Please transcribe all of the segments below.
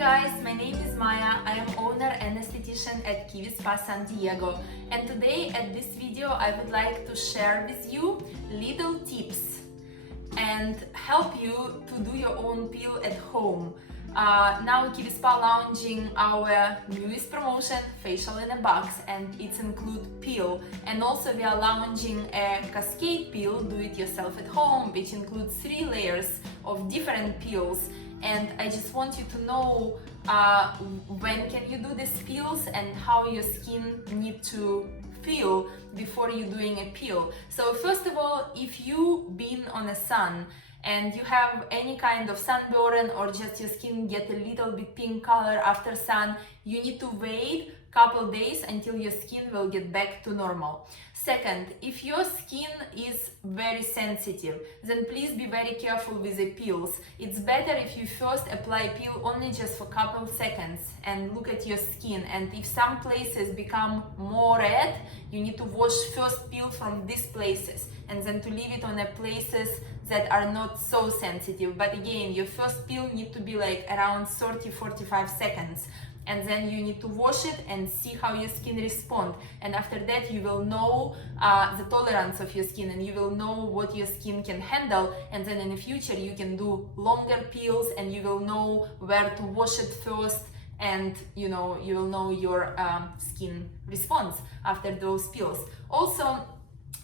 guys, my name is Maya. I am owner and esthetician at Kiwi Spa San Diego, and today at this video I would like to share with you little tips and help you to do your own peel at home. Now Kiwi Spa launching our newest promotion, facial in a box, and it's include peel, and also we are launching a cascade peel, do it yourself at home, which includes 3 layers of different peels. And I just want you to know when can you do these peels and how your skin need to feel before you're doing a peel. So first of all, if you've been on the sun and you have any kind of sunburn or just your skin get a little bit pink color after sun, you need to wait couple days until your skin will get back to normal. Second, if your skin is very sensitive, then please be very careful with the peels. It's better if you first apply peel only just for couple seconds and look at your skin, and if some places become more red, you need to wash first peel from these places and then to leave it on the places that are not so sensitive. But again, your first peel need to be like around 30-45 seconds. And then you need to wash it and see how your skin responds. And after that, you will know the tolerance of your skin, and you will know what your skin can handle. And then in the future, you can do longer peels, and you will know where to wash it first. And you will know your skin response after those peels. Also,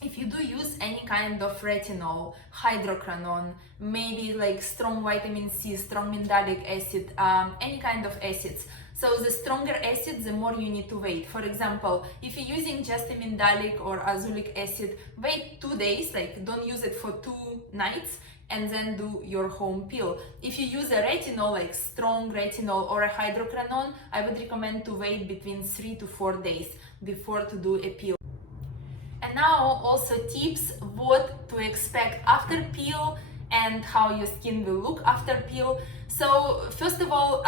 if you do use any kind of retinol, hydroquinone, maybe like strong vitamin C, strong mandelic acid, any kind of acids. So the stronger acid, the more you need to wait. For example, if you're using just a mandelic or azelaic acid, wait 2 days, like don't use it for 2 nights, and then do your home peel. If you use a retinol, like strong retinol or a hydroquinone, I would recommend to wait between 3 to 4 days before to do a peel. And now also tips what to expect after peel and how your skin will look after peel. So first of all,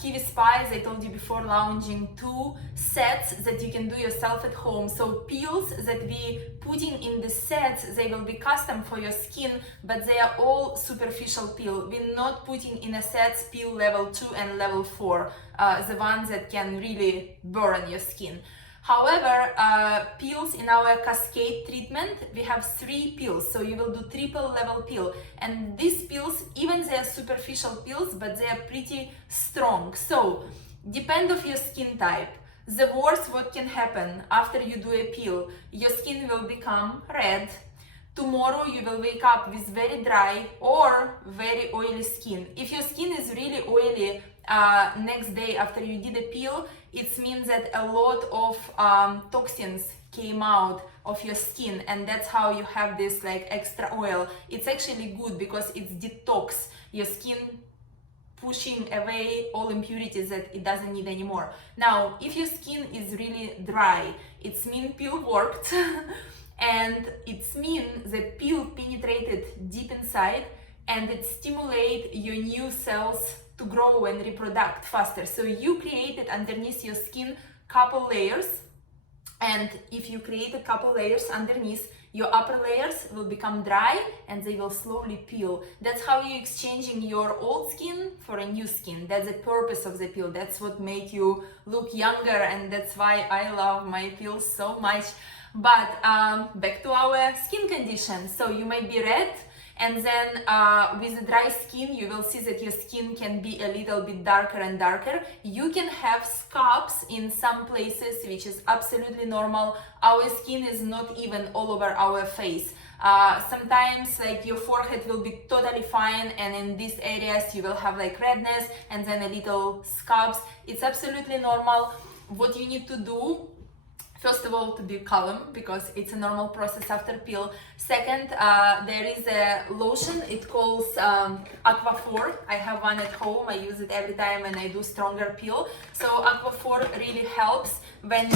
Kiwi Spa, as I told you before, launching 2 sets that you can do yourself at home. So peels that we putting in the sets, they will be custom for your skin, but they are all superficial peel. We're not putting in a sets peel level 2 and level 4, the ones that can really burn your skin. However, peels in our cascade treatment, we have 3 peels, so you will do triple level peel. And these peels, even they are superficial peels, but they are pretty strong. So, depend of your skin type. The worst what can happen after you do a peel, your skin will become red. Tomorrow you will wake up with very dry or very oily skin. If your skin is really oily, next day after you did a peel, it means that a lot of toxins came out of your skin, and that's how you have this like extra oil. It's actually good because it's detox your skin, pushing away all impurities that it doesn't need anymore. Now, if your skin is really dry, it's mean peel worked and it's mean that peel penetrated deep inside and it stimulate your new cells to grow and reproduce faster. So you created underneath your skin couple layers, and if you create a couple layers underneath, your upper layers will become dry and they will slowly peel. That's how you're exchanging your old skin for a new skin. That's the purpose of the peel. That's what makes you look younger, and that's why I love my peels so much. But back to our skin condition. So you might be red, and then with the dry skin, you will see that your skin can be a little bit darker and darker. You can have scabs in some places, which is absolutely normal. Our skin is not even all over our face. Sometimes like your forehead will be totally fine, and in these areas you will have like redness and then a little scabs. It's absolutely normal. What you need to do, first of all, to be calm, because it's a normal process after peel. Second, there is a lotion, it calls Aquaphor. I have one at home, I use it every time when I do stronger peel. So Aquaphor really helps when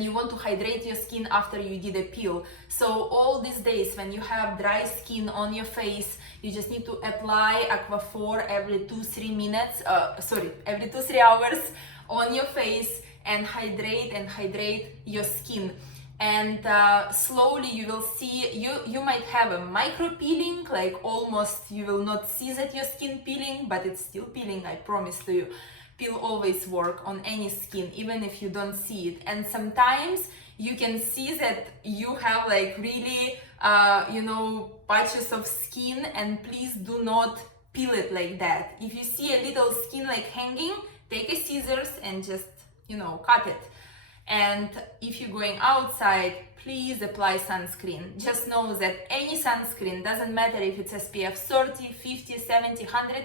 you want to hydrate your skin after you did a peel. So all these days when you have dry skin on your face, you just need to apply Aquaphor every 2-3 minutes, every 2-3 hours on your face, and hydrate your skin. and slowly you will see, you might have a micro peeling, like almost you will not see that your skin peeling, but it's still peeling, I promise to you. Peel always work on any skin, even if you don't see it. And sometimes you can see that you have like really patches of skin, and please do not peel it like that. If you see a little skin like hanging, take a scissors and just cut it. And if you're going outside, please apply sunscreen. Just know that any sunscreen, doesn't matter if it's SPF 30, 50, 70, 100,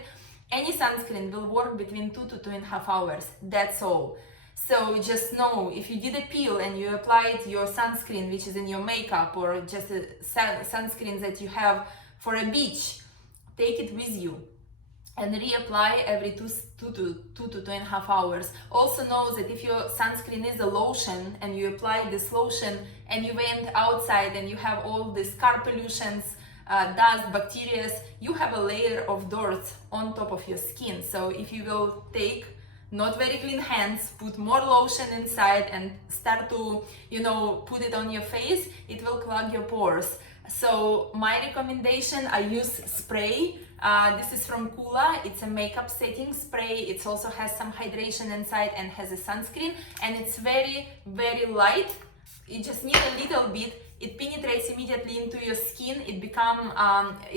any sunscreen will work between 2 to 2.5 hours. That's all. So just know, if you did a peel and you applied your sunscreen, which is in your makeup, or just a sunscreen that you have for a beach, take it with you and reapply every 2 to 2.5 hours. Also know that if your sunscreen is a lotion and you apply this lotion and you went outside and you have all these car pollutions, dust, bacteria, you have a layer of dirt on top of your skin. So if you will take not very clean hands, put more lotion inside and start to put it on your face, it will clog your pores. So my recommendation, I use spray. This is from Kula. It's a makeup setting spray. It also has some hydration inside and has a sunscreen, and it's very, very light. You just need a little bit. It penetrates immediately into your skin. It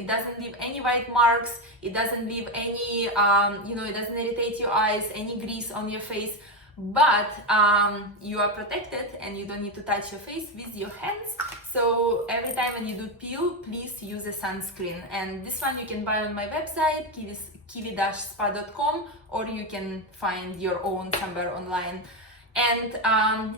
doesn't leave any white marks. It doesn't leave any, it doesn't irritate your eyes, any grease on your face. But you are protected and you don't need to touch your face with your hands. So every time when you do peel, please use a sunscreen. And this one you can buy on my website, kiwi-spa.com, or you can find your own somewhere online. And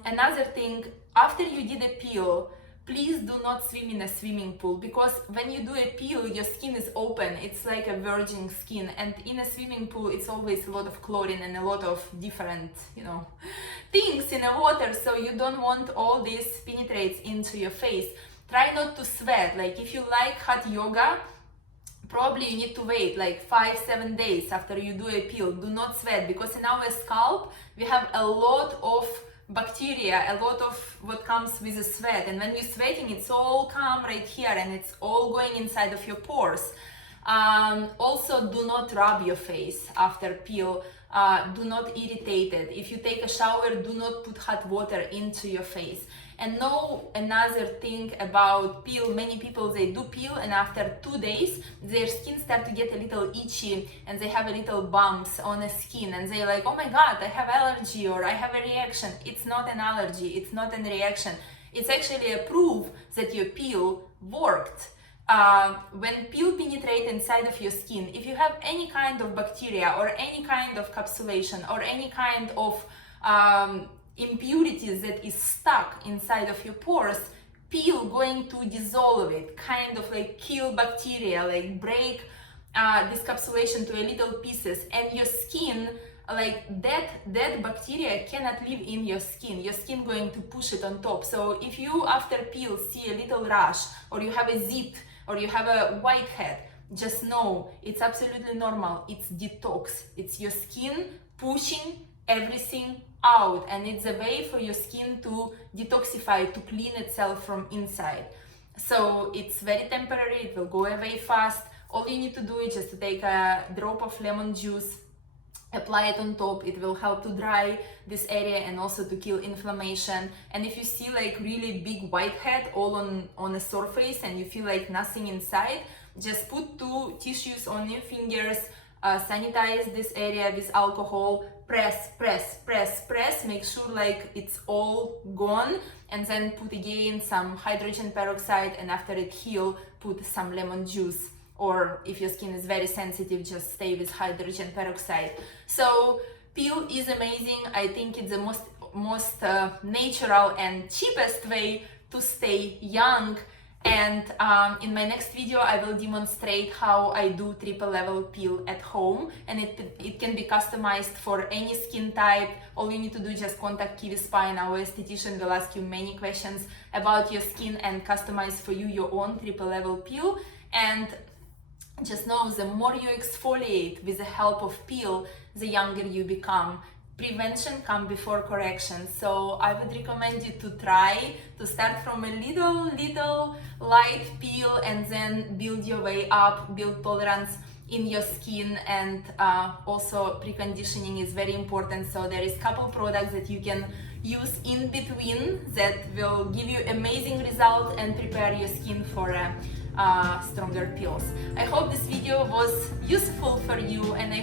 another thing, after you did a peel, please do not swim in a swimming pool, because when you do a peel, your skin is open. It's like a virgin skin, and in a swimming pool, it's always a lot of chlorine and a lot of different, things in the water. So you don't want all this penetrates into your face. Try not to sweat. Like if you like hot yoga, probably you need to wait like 5-7 days after you do a peel. Do not sweat, because in our scalp, we have a lot of bacteria, a lot of what comes with the sweat, and when you're sweating, it's all come right here and it's all going inside of your pores. Also, do not rub your face after peel. Do not irritate it. If you take a shower, do not put hot water into your face. And know another thing about peel, many people, they do peel and after 2 days their skin start to get a little itchy and they have a little bumps on the skin, and they're like, oh my god, I have allergy or I have a reaction. It's not an allergy, it's not a reaction. It's actually a proof that your peel worked. When peel penetrate inside of your skin, if you have any kind of bacteria or any kind of capsulation or any kind of impurities that is stuck inside of your pores, peel going to dissolve it, kind of like kill bacteria, like break this capsulation to a little pieces, and your skin, like that bacteria cannot live in your skin going to push it on top. So if you after peel see a little rash, or you have a zit, or you have a whitehead, just know it's absolutely normal. It's detox. It's your skin pushing everything out, and it's a way for your skin to detoxify, to clean itself from inside. So it's very temporary, it will go away fast. All you need to do is just to take a drop of lemon juice, apply it on top. It will help to dry this area and also to kill inflammation. And if you see like really big whitehead all on a surface and you feel like nothing inside, just put 2 tissues on your fingers, sanitize this area with alcohol, press, make sure like it's all gone, and then put again some hydrogen peroxide, and after it heal, put some lemon juice. Or if your skin is very sensitive, just stay with hydrogen peroxide. So peel is amazing. I think it's the most natural and cheapest way to stay young. And in my next video, I will demonstrate how I do triple level peel at home, and it can be customized for any skin type. All you need to do is just contact Kiwi Spa, and our esthetician will ask you many questions about your skin and customize for you your own triple level peel. And just know, the more you exfoliate with the help of peel, the younger you become. prevention comes before correction. So I would recommend you to try to start from a little light peel and then build your way up, build tolerance in your skin, and also preconditioning is very important. So there is couple products that you can use in between that will give you amazing result and prepare your skin for stronger peels. I hope this video was useful for you, and I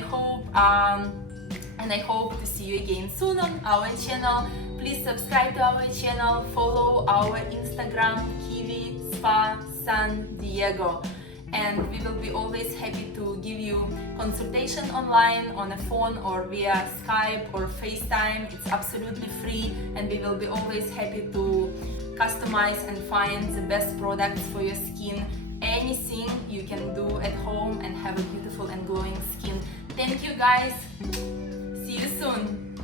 hope to see you again soon on our channel. Please subscribe to our channel, follow our Instagram, Kiwi Spa San Diego, and we will be always happy to give you consultation online on a phone or via Skype or FaceTime. It's absolutely free, and we will be always happy to customize and find the best products for your skin. Anything you can do at home and have a beautiful and glowing skin. Thank you guys. See you soon.